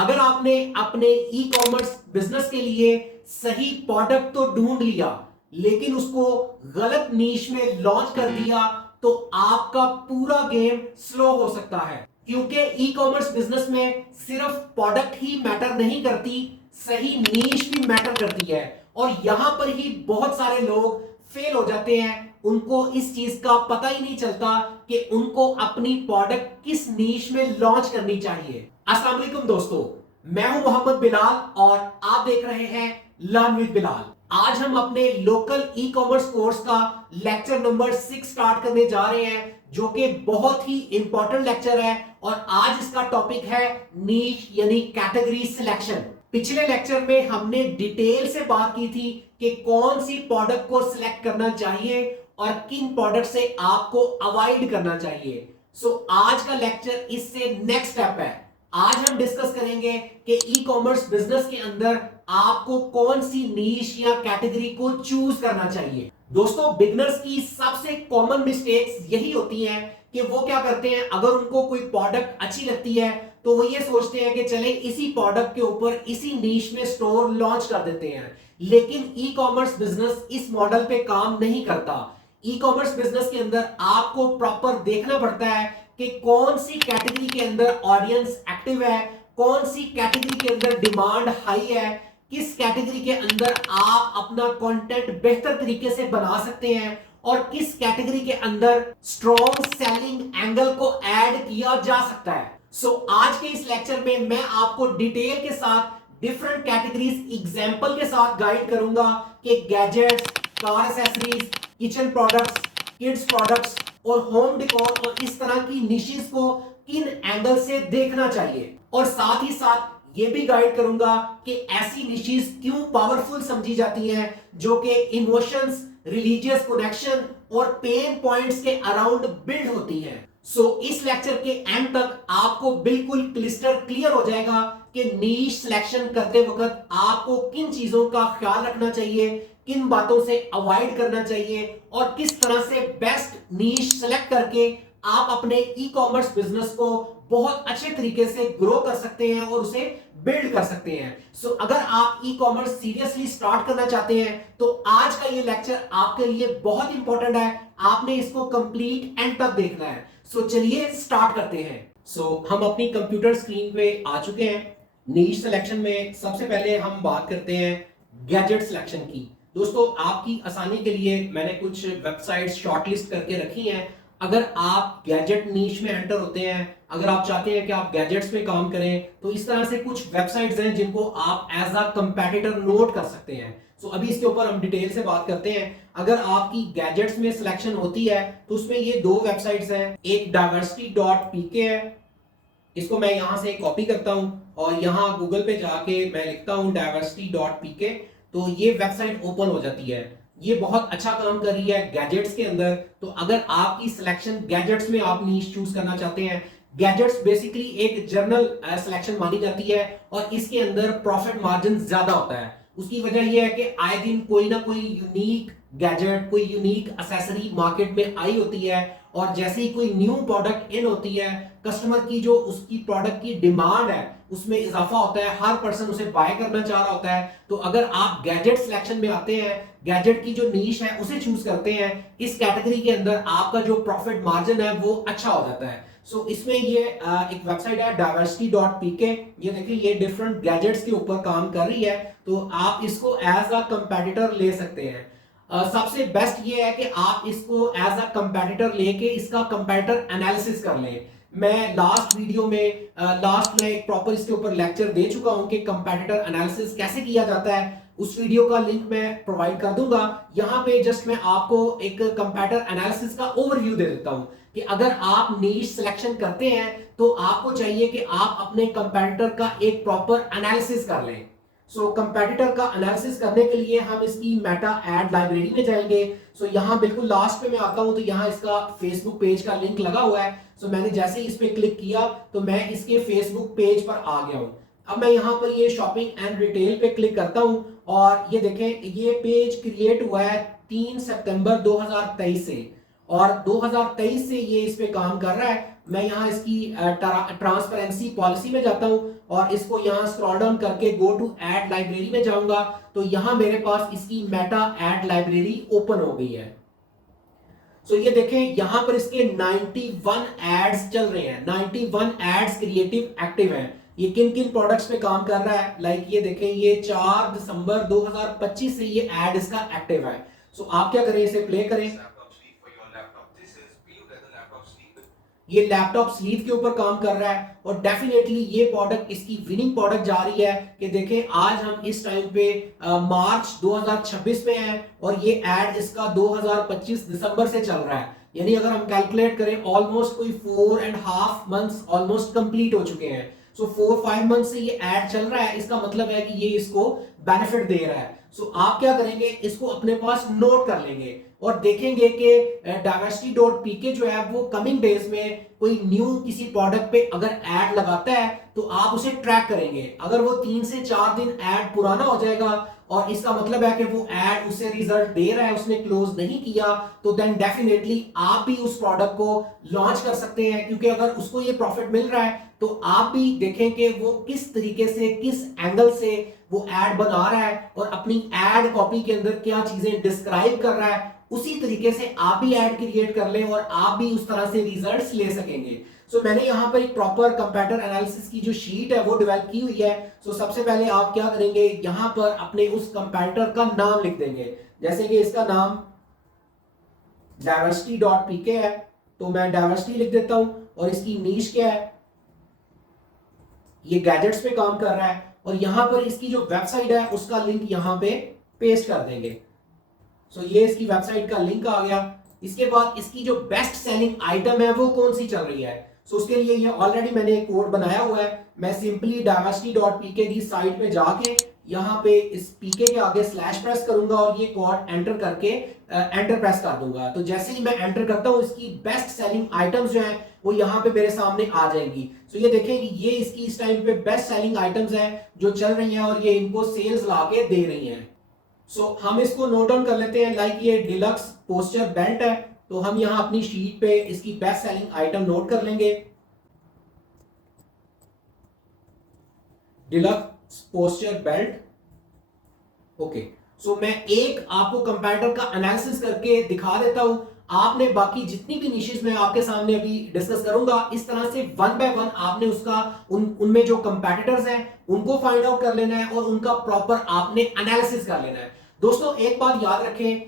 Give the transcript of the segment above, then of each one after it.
अगर आपने अपने ई कॉमर्स बिजनेस के लिए सही प्रोडक्ट तो ढूंढ लिया, लेकिन उसको गलत नीश में लॉन्च कर दिया, तो आपका पूरा गेम स्लो हो सकता है। क्योंकि ई कॉमर्स बिजनेस में सिर्फ प्रोडक्ट ही मैटर नहीं करती, सही नीश भी मैटर करती है। और यहां पर ही बहुत सारे लोग फेल हो जाते हैं। उनको इस चीज का पता ही नहीं चलता कि उनको अपनी प्रोडक्ट किस नीश में लॉन्च करनी चाहिए। अस्सलाम वालेकुम दोस्तों, मैं हूं मोहम्मद बिलाल और आप देख रहे हैं लर्न विद बिलाल। आज हम अपने लोकल ई कॉमर्स कोर्स का लेक्चर नंबर 6 स्टार्ट करने जा रहे हैं, जो कि बहुत ही इंपॉर्टेंट लेक्चर है। और आज इसका टॉपिक है नीश यानी कैटेगरी सिलेक्शन। पिछले लेक्चर में हमने डिटेल से बात की थी कि कौन सी प्रोडक्ट को सिलेक्ट करना चाहिए और किन प्रोडक्ट से आपको अवॉइड करना चाहिए। आज का लेक्चर इससे नेक्स्ट स्टेप है। आज हम डिस्कस करेंगे कि ई कॉमर्स बिजनेस के अंदर आपको कौन सी नीश या कैटेगरी को चूज करना चाहिए। दोस्तों, बिगनर्स की सबसे कॉमन मिस्टेक्स यही होती हैं कि वो क्या करते हैं, अगर उनको कोई प्रोडक्ट अच्छी लगती है तो वो ये सोचते हैं कि चले इसी प्रोडक्ट के ऊपर इसी नीश में स्टोर लॉन्च कर देते हैं। लेकिन ई कॉमर्स बिजनेस इस मॉडल पे काम नहीं करता। ई कॉमर्स बिजनेस के अंदर आपको प्रॉपर देखना पड़ता है कि कौन सी कैटेगरी के अंदर ऑडियंस एक्टिव है, कौन सी कैटेगरी के अंदर डिमांड हाई है, किस कैटेगरी के अंदर आप अपना कंटेंट बेहतर तरीके से बना सकते हैं और किस कैटेगरी के अंदर स्ट्रॉन्ग सेलिंग एंगल को ऐड किया जा सकता है। आज के इस लेक्चर में मैं आपको डिटेल के साथ डिफरेंट कैटेगरीज एग्जांपल के साथ गाइड करूंगा कि gadgets, car accessories, kitchen products, kids products और होम डेकोर और इस तरह की निशेस को किन एंगल से देखना चाहिए। और साथ ही साथ ये भी गाइड करूंगा कि ऐसी निशेस क्यों पावरफुल समझी जाती हैं, जो कि इमोशंस, रिलीजियस कनेक्शन और पेन पॉइंट्स के अराउंड बिल्ड होती हैं। इस लेक्चर के एंड तक आपको बिल्कुल क्लिस्टर क्लियर हो जाएगा कि नीश सिलेक्शन करते वक्त आपको किन चीजों का ख्याल रखना चाहिए, किन बातों से अवॉइड करना चाहिए और किस तरह से बेस्ट नीश सेलेक्ट करके आप अपने ई कॉमर्स बिजनेस को बहुत अच्छे तरीके से ग्रो कर सकते हैं और उसे बिल्ड कर सकते हैं। अगर आप ई कॉमर्स सीरियसली स्टार्ट करना चाहते हैं तो आज का ये लेक्चर आपके लिए बहुत इंपॉर्टेंट है। आपने इसको कंप्लीट एंड तक देखना है। चलिए स्टार्ट करते हैं। हम अपनी कंप्यूटर स्क्रीन पे आ चुके हैं। नीश सिलेक्शन में सबसे पहले हम बात करते हैं गैजेट सिलेक्शन की। दोस्तों, आपकी आसानी के लिए मैंने कुछ वेबसाइट्स शॉर्टलिस्ट करके रखी हैं। अगर आप गैजेट नीश में एंटर होते हैं, अगर आप चाहते हैं कि आप गैजेट्स में काम करें, तो इस तरह से कुछ वेबसाइट्स हैं जिनको आप एज अ कंपैटिटर नोट कर सकते हैं। अभी इसके ऊपर हम डिटेल से बात करते हैं। अगर आपकी गैजेट्स में सिलेक्शन होती है तो उसमें ये दो वेबसाइट्स हैं। एक diversity.pk है, इसको मैं यहां से कॉपी करता हूं और यहां गूगल पे जाके मैं लिखता हूं diversity.pk, तो ये वेबसाइट ओपन हो जाती है। ये बहुत अच्छा काम कर रही है गैजेट्स के अंदर। तो अगर आपकी सिलेक्शन गैजेट्स में आप नीश चूज करना चाहते हैं, गैजेट्स बेसिकली एक जर्नल सिलेक्शन मानी जाती है और इसके अंदर प्रॉफिट मार्जिन ज्यादा होता है। उसकी वजह यह है कि आए दिन कोई ना कोई यूनिक गैजेट, कोई यूनिक एक्सेसरी मार्केट में आई होती है और जैसे ही कोई न्यू प्रोडक्ट इन होती है, कस्टमर की जो उसकी प्रोडक्ट की डिमांड है उसमें इजाफा होता है, हर पर्सन उसे बाय करना चाह रहा होता है। तो अगर आप गैजेट सिलेक्शन में आते हैं, गैजेट की जो नीश है उसे चूज करते हैं, इस कैटेगरी के अंदर आपका जो प्रॉफिट मार्जिन है वो अच्छा हो जाता है। इसमें ये एक वेबसाइट है diversity.pk। ये देखिए, ये डिफरेंट गैजेट्स के ऊपर काम कर रही है, तो आप इसको एज अ कंपैटिटर ले सकते हैं। सबसे बेस्ट ये है कि आप इसको एज अ कंपैटिटर लेके इसका कंपैटिटर एनालिसिस कर लें। मैं लास्ट वीडियो में लास्ट में एक प्रॉपर इसके ऊपर लेक्चर दे चुका हूं कि कंपैटिटर एनालिसिस कैसे किया जाता है। उस वीडियो का लिंक मैं प्रोवाइड कर दूंगा। यहां पे जस्ट मैं आपको एक कंपैटिटर एनालिसिस का ओवरव्यू दे देता हूं कि अगर आप नीश सिलेक्शन करते हैं तो आपको चाहिए कि आप अपने कंपैटिटर का एक प्रॉपर एनालिसिस कर लें। कंपैटिटर का एनालिसिस करने के लिए हम इसकी मेटा एड लाइब्रेरी में जाएंगे। यहाँ बिल्कुल लास्ट पे मैं आता हूं तो यहाँ इसका फेसबुक पेज का लिंक लगा हुआ है। मैंने जैसे ही इस पे क्लिक किया तो मैं इसके फेसबुक पेज पर आ गया हूं। अब मैं यहाँ पर ये शॉपिंग एंड रिटेल पे क्लिक करता हूं और ये देखें, ये पेज क्रिएट हुआ है 3 सितंबर 2023 से और 2023 से ये इस पे काम कर रहा है। मैं यहाँ इसकी ट्रांसपेरेंसी पॉलिसी में जाता हूँ और इसको यहाँ स्क्रॉल डाउन करके गो टू ऐड लाइब्रेरी में जाऊंगा, तो यहाँ मेरे पास इसकी मेटा ऐड लाइब्रेरी ओपन हो गई है। सो ये देखें यहां पर इसके 91 एड्स चल रहे हैं, 91 एड्स क्रिएटिव एक्टिव हैं। ये किन किन प्रोडक्ट्स पे काम कर रहा है, लाइक ये देखें ये 4 दिसंबर 2025 से ये एड इसका एक्टिव है। सो आप क्या करें, इसे प्ले करें। ये लैपटॉप स्लीव के ऊपर काम कर रहा है और डेफिनेटली ये प्रोडक्ट इसकी विनिंग प्रोडक्ट जा रही है कि देखें आज हम इस टाइम पे मार्च 2026 में हैं और ये एड इसका 2025 दिसंबर से चल रहा है। यानी अगर हम कैलकुलेट करें ऑलमोस्ट कोई 4.5 मंथ्स ऑलमोस्ट कंप्लीट हो चुके हैं। सो 4-5 मंथ से ये एड चल रहा है, इसका मतलब है कि ये इसको बेनिफिट दे रहा है। सो आप क्या करेंगे, इसको अपने पास नोट कर लेंगे और देखेंगे कि diversity.pk जो है वो कमिंग डेज में कोई न्यू किसी प्रोडक्ट पे अगर ऐड लगाता है तो आप उसे ट्रैक करेंगे। अगर वो 3 से 4 दिन ऐड पुराना हो जाएगा और इसका मतलब है कि वो ऐड उसे रिजल्ट दे रहा है, उसने क्लोज नहीं किया, तो देन डेफिनेटली आप भी उस प्रोडक्ट को लॉन्च कर सकते हैं, क्योंकि अगर उसको ये प्रॉफिट मिल रहा है तो आप भी देखें कि वो किस तरीके से, किस एंगल से वो ऐड बना रहा है और अपनी ऐड कॉपी के अंदर क्या चीजें डिस्क्राइब कर रहा है, उसी तरीके से आप भी ऐड क्रिएट कर लें और आप भी उस तरह से रिजल्ट्स ले सकेंगे। सो मैंने यहाँ पर एक प्रॉपर कंपैरेटर एनालिसिस की जो शीट है वो डेवलप की हुई है। सो सबसे पहले आप क्या करेंगे, यहाँ पर अपने उस कंपैरेटर का नाम लिख देंगे। जैसे कि इसका नाम diversity.pk है, तो मैं डाइवर्सिटी लिख देता हूं और इसकी नीश क्या है, ये गैजेट्स पे काम कर रहा है और यहां पर इसकी जो वेबसाइट है उसका लिंक यहां पे पेस्ट कर देंगे। सो ये इसकी वेबसाइट का लिंक आ गया। इसके बाद इसकी जो बेस्ट सेलिंग आइटम है वो कौन सी चल रही है, सो उसके लिए ये ऑलरेडी मैंने एक कोड बनाया हुआ है। मैं सिंपली diversity.pk की साइट पे जाके यहाँ पे इस पीके के आगे स्लैश प्रेस करूंगा और ये कोड एंटर करके एंटर प्रेस कर दूंगा। तो जैसे ही मैं एंटर करता हूँ इसकी बेस्ट सेलिंग आइटम्स जो हैं वो यहाँ पे मेरे सामने आ जाएंगी। सो ये देखें कि ये इसकी इस टाइम पे बेस्ट सेलिंग आइटम्स हैं जो चल रही हैं और ये इनको सेल्स ला के दे रही हैं। सो हम इसको नोट डाउन कर लेते हैं। लाइक ये डिलक्स पोस्चर बेल्ट है, तो हम यहाँ अपनी शीट पे इसकी बेस्ट सेलिंग आइटम नोट कर लेंगे, डिलक्स पोस्चर बेल्ट। ओके, सो मैं एक आपको कंपैरेटर का एनालिसिस करके दिखा देता हूं। आपने बाकी जितनी भी निशेस मैं आपके सामने अभी डिस्कस करूंगा, इस तरह से वन बाय वन आपने उसका उनमें जो कंपैरेटर्स हैं उनको फाइंड आउट कर लेना है और उनका प्रॉपर आपने एनालिसिस कर लेना है। दोस्तों एक बात याद रखें,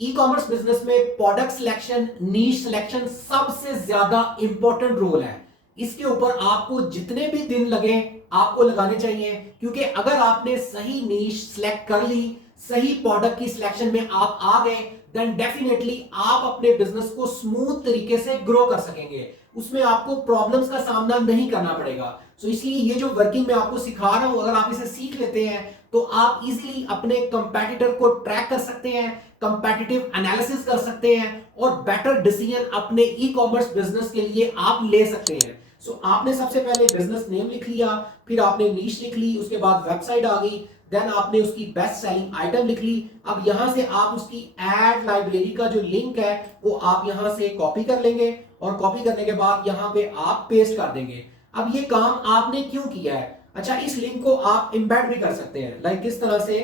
ई कॉमर्स बिजनेस में प्रोडक्ट सिलेक्शन, नीश सिलेक्शन सबसे ज्यादा इंपॉर्टेंट रोल है। इसके ऊपर आपको जितने भी दिन लगे आपको लगाने चाहिए, क्योंकि अगर आपने सही नीश सिलेक्ट कर ली, सही प्रोडक्ट की सिलेक्शन में आप आ गए, देन डेफिनेटली आप अपने बिजनेस को स्मूथ तरीके से ग्रो कर सकेंगे। उसमें आपको प्रॉब्लम्स का सामना नहीं करना पड़ेगा। सो इसलिए ये जो वर्किंग मैं आपको सिखा रहा हूं, अगर आप इसे सीख लेते हैं तो आप इजीली अपने कंपैटिटर को ट्रैक कर सकते हैं, कंपैटिटिव एनालिसिस कर सकते हैं और बेटर डिसीजन अपने ई कॉमर्स बिजनेस के लिए आप ले सकते हैं। सो आपने सबसे पहले बिजनेस नेम लिख लिया, फिर आपने नीश लिख ली, उसके बाद वेबसाइट आ गई, देन आपने उसकी बेस्ट सेलिंग आइटम लिख ली। अब यहां से आप उसकी एड लाइब्रेरी का जो लिंक है वो आप यहां से कॉपी कर लेंगे और कॉपी करने के बाद यहां पे आप पेस्ट कर देंगे। अब ये काम आपने क्यों किया है, अच्छा इस लिंक को आप इंबेड भी कर सकते हैं। लाइक किस तरह से,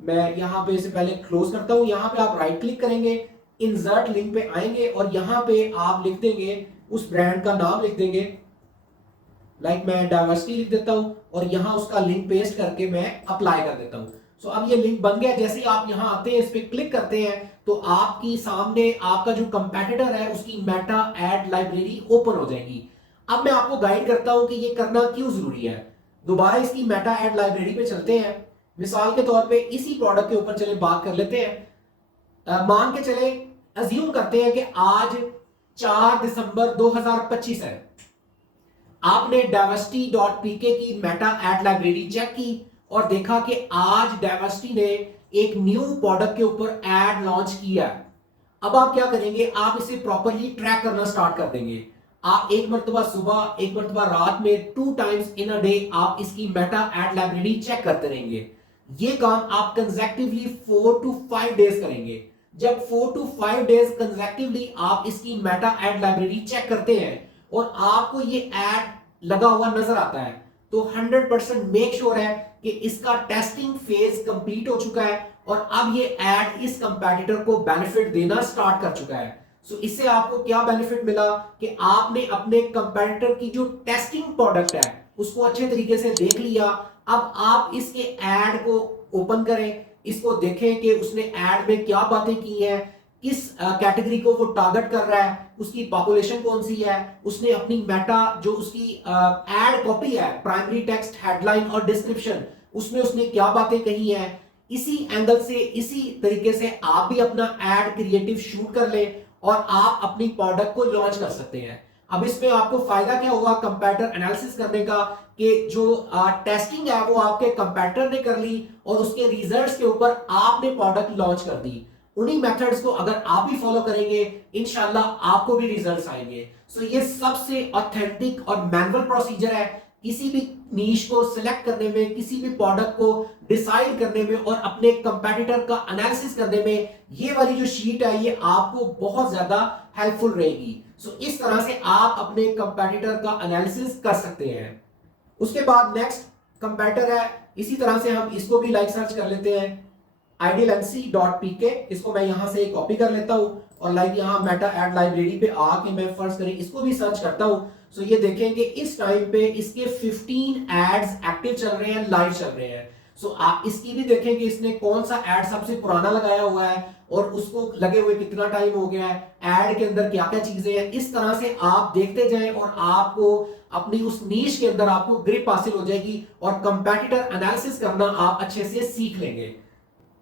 मैं यहां पे इसे पहले क्लोज करता हूं, यहां पे आप राइट क्लिक करेंगे, इंसर्ट लिंक पे आएंगे और यहां पे आप लिख देंगे उस ब्रांड का नाम लिख देंगे। लाइक मैं डाइवर्सिटी लिख देता हूं और यहां उसका लिंक पेस्ट करके मैं अप्लाई कर देता हूं। सो अब ये लिंक बन गया। जैसे ही आप यहां आते हैं, इस पे क्लिक करते हैं, तो आपकी सामने आपका जो कंपैटिटर है उसकी मेटा एड लाइब्रेरी ओपन हो जाएगी। अब मैं आपको गाइड करता हूं कि ये करना क्यों जरूरी है। दोबारा इसकी मेटा एड लाइब्रेरी पे चलते हैं। मिसाल के तौर पे इसी प्रोडक्ट के ऊपर चले बात कर लेते हैं। मान के चले, अज्यूम करते हैं कि आज 4 दिसंबर 2025 है। आपने diversity.pk की मेटा एड लाइब्रेरी चेक की और देखा कि आज diversity ने एक न्यू प्रोडक्ट के ऊपर एड लॉन्च किया। अब आप क्या करेंगे, आप इसे प्रॉपर्ली ट्रैक करना स्टार्ट कर देंगे। आप एक मर्तबा सुबह, एक मर्तबा रात में 2 टाइम्स इन अ डे आप इसकी मेटा एड लाइब्रेरी चेक करते रहेंगे। ये काम आप कंसेक्टिवली 4 to 5 डेज करेंगे। जब 4 to 5 डेज कंसेक्टिवली आप इसकी मेटा एड लाइब्रेरी चेक करते हैं और आपको ये एड लगा हुआ नजर आता है, तो 100% मेक श्योर है कि इसका टेस्टिंग फेज कंप्लीट हो चुका है और अब ये एड इस कंपेटिटर को बेनिफिट देना स्टार्ट कर चुका है। सो इससे आपको क्या बेनिफिट मिला कि आपने अपने कंपेटिटर की जो टेस्टिंग प्रोडक्ट है उसको अच्छे तरीके से देख लिया। अब आप इसके एड को ओपन करें, इसको देखें कि उसने एड में क्या बातें की हैं, किस कैटेगरी को वो टारगेट कर रहा है, उसकी पॉपुलेशन कौन सी है, उसने अपनी मेटा जो उसकी एड कॉपी है, प्राइमरी टेक्स्ट, हेडलाइन और डिस्क्रिप्शन, उसमें उसने क्या बातें कही हैं। इसी एंगल से, इसी तरीके से आप भी अपना एड क्रिएटिव शूट कर ले और आप अपनी प्रोडक्ट को लॉन्च कर सकते हैं। अब इसमें आपको फायदा क्या होगा कंपैरेटर एनालिसिस करने का, कि जो टेस्टिंग है वो आपके कंपैरेटर ने कर ली और उसके रिजल्ट्स के ऊपर आपने प्रोडक्ट लॉन्च कर दी। उन्हीं मेथड्स को अगर आप भी फॉलो करेंगे इंशाल्लाह आपको भी रिजल्ट्स आएंगे। सो ये सबसे ऑथेंटिक और मैनुअल प्रोसीजर है किसी भी नीश को सिलेक्ट करने में, किसी भी प्रोडक्ट को डिसाइड करने में और अपने कंपैटिटर का एनालिसिस करने में। ये वाली जो शीट है ये आपको बहुत ज्यादा हेल्पफुल रहेगी। सो इस तरह से आप अपने कंपैटिटर का एनालिसिस कर सकते हैं। उसके बाद नेक्स्ट कंपैटिटर है, इसी तरह से हम इसको भी लाइक सर्च कर लेते हैं, idealnc.pk। इसको मैं यहां से कॉपी कर लेता हूं और लाइक यहां मेटा एड लाइब्रेरी पे आके मैं फर्स्ट करें इसको भी सर्च करता हूं। सो ये देखें कि इस टाइम पे इसके 15 एड्स एक्टिव चल रहे हैं, लाइव चल रहे हैं। सो आप इसकी भी देखें कि इसने कौन सा एड सबसे पुराना लगाया हुआ है और उसको लगे हुए कितना टाइम हो गया है, एड के अंदर क्या क्या चीजें हैं। इस तरह से आप देखते जाएं और आपको अपनी उस नीश के अंदर आपको ग्रिप हासिल हो जाएगी और कंपैटिटर एनालिसिस करना आप अच्छे से सीख लेंगे।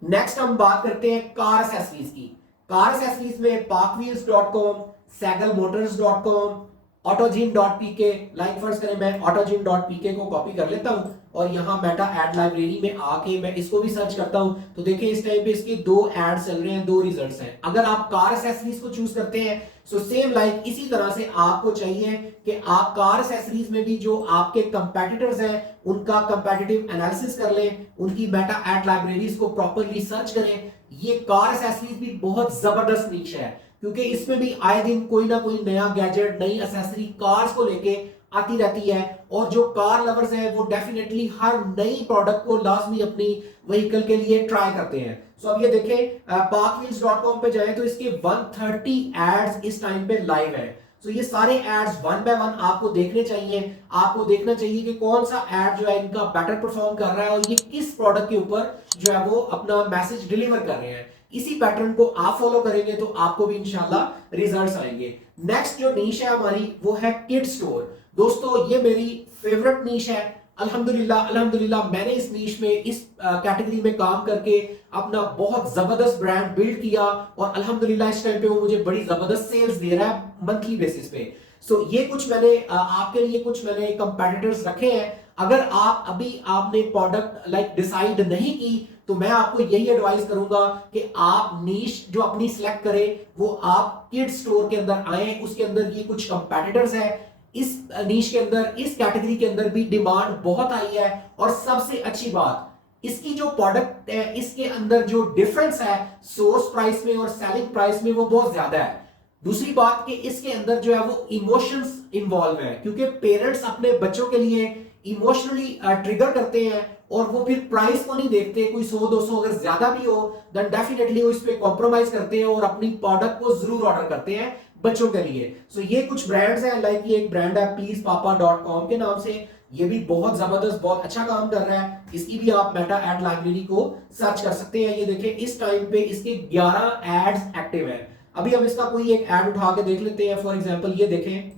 नेक्स्ट हम बात करते हैं कार एसेसरीज की। कार एसेसरीज में parkwheels.com, sagalmotors.com, autogym.pk, like first करें मैं autogym.pk को कॉपी कर लेता हूं और यहां मेटा एड लाइब्रेरी में आके मैं इसको भी सर्च करता हूं। तो देखिए इस टाइम पे इसके 2 एड चल रहे हैं, 2 रिजल्ट्स हैं। अगर आप कार एसेसरीज को चूज करते हैं सो सेम लाइक इसी तरह से आपको चाहिए कि आप कार एसेसरीज में भी जो आपके कंपेटिटर्स हैं उनका कंपेटिटिव एनालिसिस कर लें, उनकी मेटा एड लाइब्रेरीज को प्रॉपर्ली सर्च करें। ये कार एसेसरीज भी बहुत जबरदस्त नीश है क्योंकि इसमें भी आए दिन कोई ना कोई नया गैजेट, नई एसेसरी कार्स को लेके आती रहती है और जो कार लवर्स हैं वो डेफिनेटली हर नई प्रोडक्ट को लाजमी अपनी व्हीकल के लिए ट्राई करते हैं। सो अब ये देखें parkwheels.com पे जाएं तो इसके 130 एड्स इस टाइम पे लाइव है। सो ये सारे एड्स वन बाय वन आपको देखने चाहिए। आपको देखना चाहिए कि कौन सा एड जो है इनका बेटर परफॉर्म कर रहा है और ये किस प्रोडक्ट के ऊपर जो है वो अपना मैसेज डिलीवर कर रहे हैं। इसी पैटर्न को आप फॉलो करेंगे तो आपको भी इंशाल्लाह रिजल्ट्स आएंगे। नेक्स्ट जो नीश है हमारी वो है किड स्टोर। दोस्तों ये मेरी फेवरेट नीश है। अल्हम्दुलिल्लाह मैंने इस नीश में, इस कैटेगरी में काम करके अपना बहुत जबरदस्त ब्रांड बिल्ड किया और अल्हम्दुलिल्लाह इस टाइम पे वो मुझे बड़ी जबरदस्त सेल्स दे रहा है मंथली बेसिस पे। सो ये कुछ मैंने आपके लिए कुछ मैंने कंपेटिटर्स रखे हैं। अगर आप अभी आपने प्रोडक्ट लाइक डिसाइड नहीं की तो मैं आपको यही एडवाइस करूंगा कि आप नीश जो अपनी सिलेक्ट करें वो आप किड स्टोर के अंदर आए। उसके अंदर ये कुछ कंपेटिटर्स हैं। इस नीश के अंदर, इस कैटेगरी के अंदर भी डिमांड बहुत आई है और सबसे अच्छी बात इसकी जो प्रोडक्ट है इसके अंदर जो डिफरेंस है सोर्स प्राइस में और सेलिंग प्राइस में वो बहुत ज्यादा है। दूसरी बात कि इसके अंदर जो है वो इमोशंस इन्वॉल्व है क्योंकि पेरेंट्स अपने बच्चों के लिए इमोशनली ट्रिगर करते हैं और वो फिर प्राइस को नहीं देखते। कोई 100-200 अगर ज्यादा भी हो देन डेफिनेटली वो इस पे कॉम्प्रोमाइज करते हैं और अपनी प्रोडक्ट को जरूर ऑर्डर करते हैं बच्चों के लिए। सो ये कुछ ब्रांड्स हैं, लाइक ये एक ब्रांड है pleasepapa.com के नाम से। ये भी बहुत जबरदस्त, बहुत अच्छा काम कर रहा है। इसकी भी आप मेटा एड लाइब्रेरी को सर्च कर सकते हैं। ये देखें इस टाइम पे इसके 11 एड्स एक्टिव है। अभी हम इसका कोई एक एड उठा के देख लेते हैं। फॉर एग्जांपल ये देखें,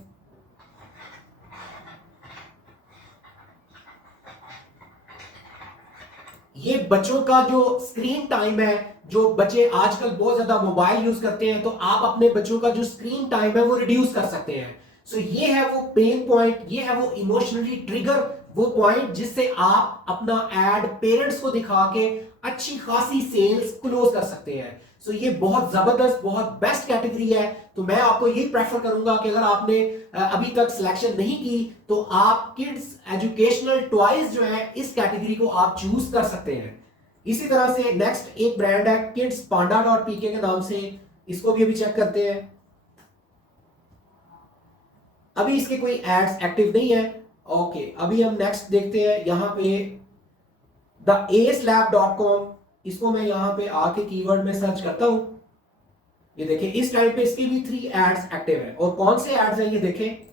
ये बच्चों का जो स्क्रीन टाइम है, जो बच्चे आजकल बहुत ज्यादा मोबाइल यूज करते हैं तो आप अपने बच्चों का जो स्क्रीन टाइम है वो रिड्यूस कर सकते हैं। सो ये है वो पेन पॉइंट, ये है वो इमोशनली ट्रिगर, वो पॉइंट जिससे आप अपना एड पेरेंट्स को दिखा के अच्छी खासी सेल्स क्लोज कर सकते हैं। सो ये बहुत जबरदस्त, बहुत बेस्ट कैटेगरी है। तो मैं आपको यही प्रेफर करूंगा कि अगर आपने अभी तक सिलेक्शन नहीं की तो आप किड्स एजुकेशनल टॉयज जो है इस कैटेगरी को आप चूज कर सकते हैं। इसी तरह से नेक्स्ट एक ब्रांड है kidspanda.pk के नाम से। इसको भी अभी चेक करते हैं। अभी इसके कोई एड्स एक्टिव नहीं है। ओके, अभी हम नेक्स्ट देखते हैं यहाँ पे theacelab.com। इसको मैं यहाँ पे आके कीवर्ड में सर्च करता हूं। ये देखें, इस टाइम पे इसके भी 3 एड्स एक्टिव है। और कौन से एड्स हैं ये देखें।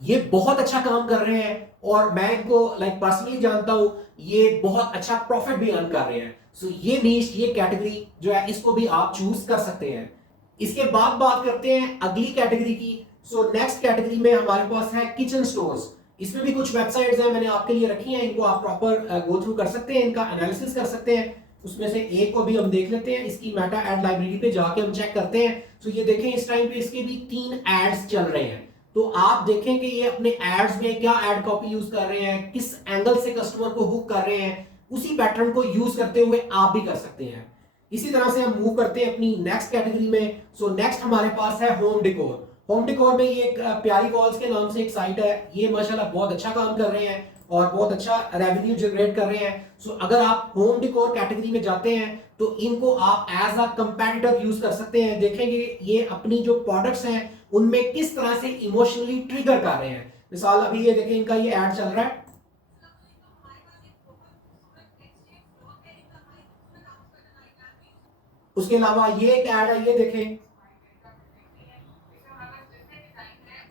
ये बहुत अच्छा काम कर रहे हैं और मैं इनको पर्सनली जानता हूं। ये बहुत अच्छा प्रॉफिट भी अर्न कर रहे हैं। सो ये नीश, ये कैटेगरी जो है, इसको भी आप चूज कर सकते हैं। इसके बाद बात करते हैं अगली कैटेगरी की। सो नेक्स्ट कैटेगरी में हमारे पास है किचन स्टोर्स। इसमें भी कुछ वेबसाइट्स हैं, मैंने आपके लिए रखी हैं। इनको आप प्रॉपर गो थ्रू कर सकते हैं, इनका एनालिसिस कर सकते हैं। उसमें से एक को भी हम देख लेते हैं। इसकी मेटा एड लाइब्रेरी पे जाके हम चेक करते हैं। तो ये देखें, इस टाइम पे इसके भी 3 एड्स चल रहे हैं। तो आप देखें कि ये अपने एड्स में क्या एड कॉपी यूज कर रहे हैं, किस एंगल से कस्टमर को हुक कर रहे हैं। उसी पैटर्न को यूज करते हुए आप भी कर सकते हैं। इसी तरह से हम मूव करते हैं अपनी नेक्स्ट कैटेगरी में। सो नेक्स्ट हमारे पास है होम डेकोर। होम डेकोर में ये एक प्यारी वॉल्स के नाम से एक साइट है। ये माशाल्लाह बहुत अच्छा काम कर रहे हैं और बहुत अच्छा रेवेन्यू जनरेट कर रहे हैं। सो अगर आप होम डेकोर कैटेगरी में जाते हैं तो इनको आप एज अ कंपेटिटर यूज कर सकते हैं। देखेंगे ये अपनी जो प्रोडक्ट्स हैं उनमें किस तरह से इमोशनली ट्रिगर कर रहे हैं। मिसाल अभी ये देखें, इनका ये ऐड चल रहा है। उसके अलावा ये एक ऐड है, ये देखें।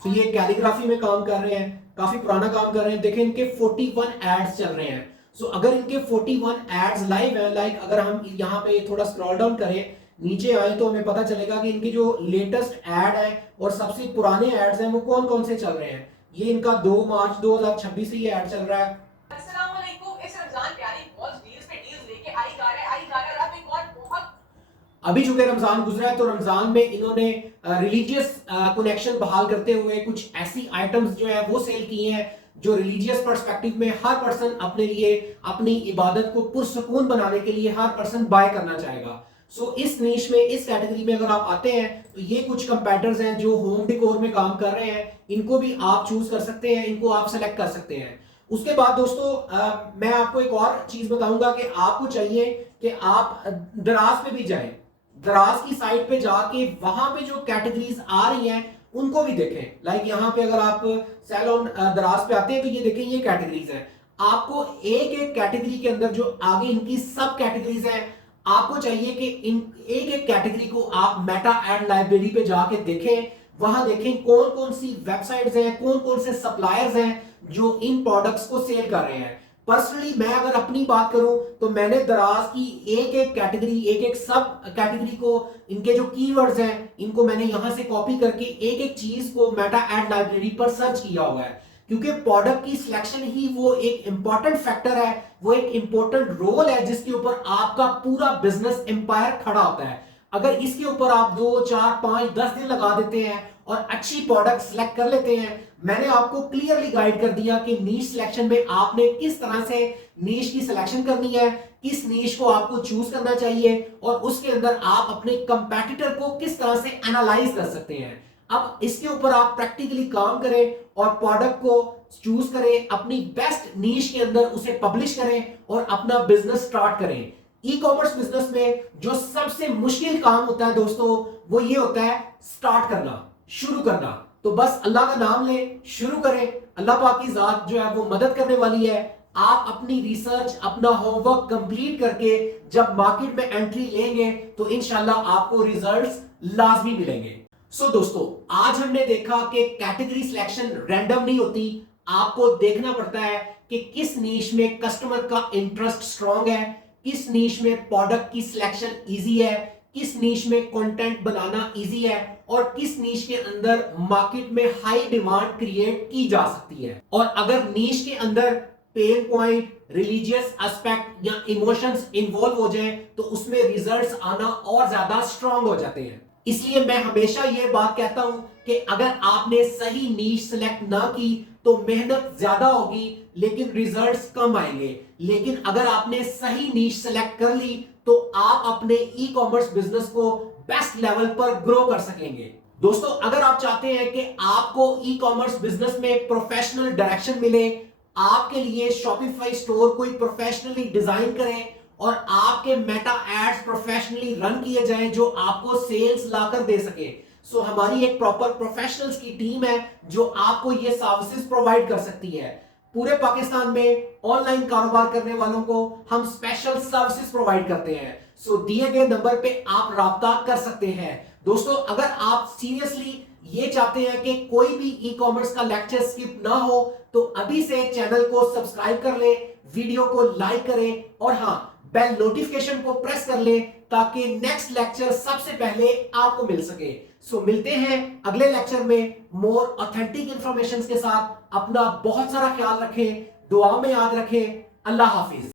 तो ये कैलीग्राफी में काम कर रहे हैं, काफी पुराना काम कर रहे हैं। देखें, इनके 41 एड्स चल रहे हैं। सो अगर इनके 41 एड्स लाइव है, अगर हम यहाँ पे थोड़ा स्क्रॉल डाउन करें, नीचे आए, तो हमें पता चलेगा कि इनके जो लेटेस्ट ऐड है और सबसे पुराने एड्स हैं वो कौन कौन से चल रहे हैं। ये इनका 2 मार्च 2026 से ये ऐड चल रहा है। अस्सलाम वालेकुम, इस रमजान प्यारी बहुत डील्स पे डील्स लेके आई जा रहा है। अब एक और बहुत, अभी चूंकि रमजान गुजरा है तो रमजान में इन्होंने रिलीजियस कनेक्शन बहाल करते हुए कुछ ऐसी आइटम्स जो है वो सेल की हैं जो रिलीजियस पर्सपेक्टिव में हर पर्सन अपने लिए अपनी इबादत को पुरसुकून बनाने के लिए हर पर्सन बाय करना चाहेगा। सो इस नीश में, इस कैटेगरी में अगर आप आते हैं तो ये कुछ कंपेटिटर्स हैं जो होम डेकोर में काम कर रहे हैं। इनको भी आप चूज कर सकते हैं, इनको आप सेलेक्ट कर सकते हैं। उसके बाद दोस्तों मैं आपको एक और चीज बताऊंगा कि आपको चाहिए कि आप दराज पे भी जाएं। दराज की साइट पे जाके वहां पे जो कैटेगरीज आ रही हैं उनको भी देखें। यहाँ पे अगर आप सैलून दराज पे आते हैं तो ये देखें, ये कैटेगरीज हैं। आपको एक एक कैटेगरी के अंदर जो आगे इनकी सब कैटेगरीज हैं, आपको चाहिए कि इन एक एक कैटेगरी को आप मेटा एड लाइब्रेरी पे जाके देखें। वहां देखें कौन कौन सी वेबसाइट्स हैं, कौन कौन से सप्लायर्स हैं जो इन प्रोडक्ट्स को सेल कर रहे हैं। पर्सनली मैं अगर अपनी बात करूं तो मैंने दराज की एक एक कैटेगरी, एक एक सब कैटेगरी को, इनके जो कीवर्ड्स हैं इनको मैंने यहां से कॉपी करके एक एक चीज को मेटा एड लाइब्रेरी पर सर्च किया हुआ है। क्योंकि प्रोडक्ट की सिलेक्शन ही वो एक इंपॉर्टेंट फैक्टर है, वो एक इंपॉर्टेंट रोल है जिसके ऊपर आपका पूरा बिजनेस एम्पायर खड़ा होता है। अगर इसके ऊपर आप 2, 4, 5, 10 दिन लगा देते हैं और अच्छी प्रोडक्ट सिलेक्ट कर लेते हैं, मैंने आपको क्लियरली गाइड कर दिया कि नीश सिलेक्शन में आपने किस तरह से नीश की सिलेक्शन करनी है, किस नीश को आपको चूज करना चाहिए और उसके अंदर आप अपने कंपेटिटर को किस तरह से एनालाइज कर सकते हैं। अब इसके ऊपर आप प्रैक्टिकली काम करें और प्रोडक्ट को चूज करें, अपनी बेस्ट नीश के अंदर उसे पब्लिश करें और अपना बिजनेस स्टार्ट करें। ई कॉमर्स बिजनेस में जो सबसे मुश्किल काम होता है दोस्तों, वो ये होता है स्टार्ट करना, शुरू करना। तो बस अल्लाह का नाम लें, शुरू करें। अल्लाह पाक की जात जो है वो मदद करने वाली है। आप अपनी रिसर्च, अपना होमवर्क कंप्लीट करके जब मार्केट में एंट्री लेंगे तो इंशाल्लाह आपको रिजल्ट्स लाजमी मिलेंगे। सो दोस्तों, आज हमने देखा कि कैटेगरी सिलेक्शन रैंडम नहीं होती। आपको देखना पड़ता है कि किस नीश में कस्टमर का इंटरेस्ट स्ट्रांग है, किस नीश में प्रोडक्ट की सिलेक्शन इजी है, किस नीश में कंटेंट बनाना इजी है और किस नीश के अंदर मार्केट में हाई डिमांड क्रिएट की जा सकती है। और अगर नीश के अंदर पेन पॉइंट, रिलीजियस एस्पेक्ट या इमोशंस इन्वॉल्व हो जाए तो उसमें रिजल्ट्स आना और ज्यादा स्ट्रांग हो जाते हैं। इसलिए मैं हमेशा यह बात कहता हूं कि अगर आपने सही नीश सिलेक्ट ना की तो मेहनत ज्यादा होगी लेकिन रिजल्ट्स कम आएंगे। लेकिन अगर आपने सही नीश सिलेक्ट कर ली तो आप अपने ई कॉमर्स बिजनेस को बेस्ट लेवल पर ग्रो कर सकेंगे। दोस्तों, अगर आप चाहते हैं कि आपको ई कॉमर्स बिजनेस में प्रोफेशनल डायरेक्शन मिले, आपके लिए शॉपिफाई स्टोर कोई प्रोफेशनली डिजाइन करें और आपके मेटा एड्स प्रोफेशनली रन किए जाएं जो आपको सेल्स लाकर दे सके। सो हमारी एक प्रॉपर प्रोफेशनल्स की टीम है जो आपको ये सर्विसेज प्रोवाइड कर सकती है। पूरे पाकिस्तान में ऑनलाइन कारोबार करने वालों को हम स्पेशल सर्विसेज प्रोवाइड करते हैं। सो दिए गए नंबर पे आप राब्ता कर सकते हैं। दोस्तों, अगर आप सीरियसली ये चाहते हैं कि कोई भी ई कॉमर्स का लेक्चर स्किप ना हो तो अभी से चैनल को सब्सक्राइब कर ले, वीडियो को लाइक करें और हां, बेल नोटिफिकेशन को प्रेस कर ले ताकि नेक्स्ट लेक्चर सबसे पहले आपको मिल सके। सो मिलते हैं अगले लेक्चर में मोर ऑथेंटिक इंफॉर्मेशन के साथ। अपना बहुत सारा ख्याल रखें, दुआ में याद रखें। अल्लाह हाफिज।